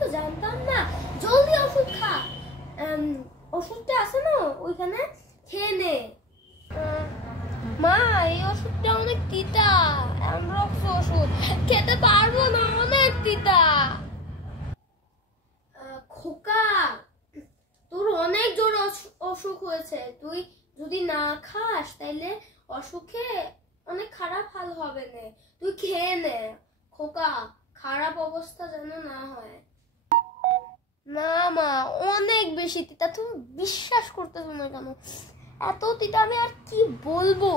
তো জানতাম না। জলদি ওষুধ খা। ওষুধটা আছে না ওইখানে, খেয়ে নে। মা এই ওষুধটা অনেক তিতা, অ্যামরক্স ওষুধ, খেতে পারবো না, অনেক তিতা। খোকা তোর অনেক জোর অসুখ হয়েছে, তুই যদি না খাস তাইলে অসুখে অনেক খারাপ হাল হবে না। তুই খেয়ে নে খোকা, খারাপ অবস্থা যেন না হয়। না মা অনেক বেশি তিতা, তুমি বিশ্বাস করতেছো না কেন? এত তিতা আমি আর কি বলবো।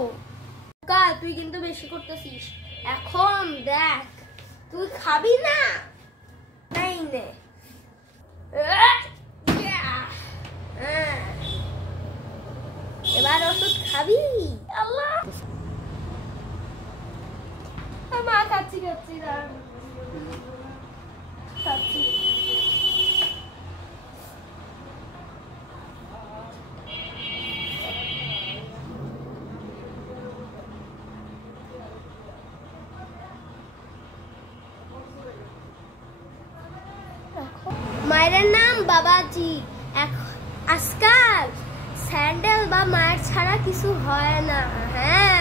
খোকা তুই কিন্তু বেশি করতেছিস। এখন দেখ তুই খাবি না, নাই নে। এবার ওষুধ খাবি? আল্লাহ মা খাচ্ছি খাচ্ছি খাচ্ছি। মায়ের নাম বাবাজি। আজকাল স্যান্ডেল বা মায়ের ছাড়া কিছু হয় না। হ্যাঁ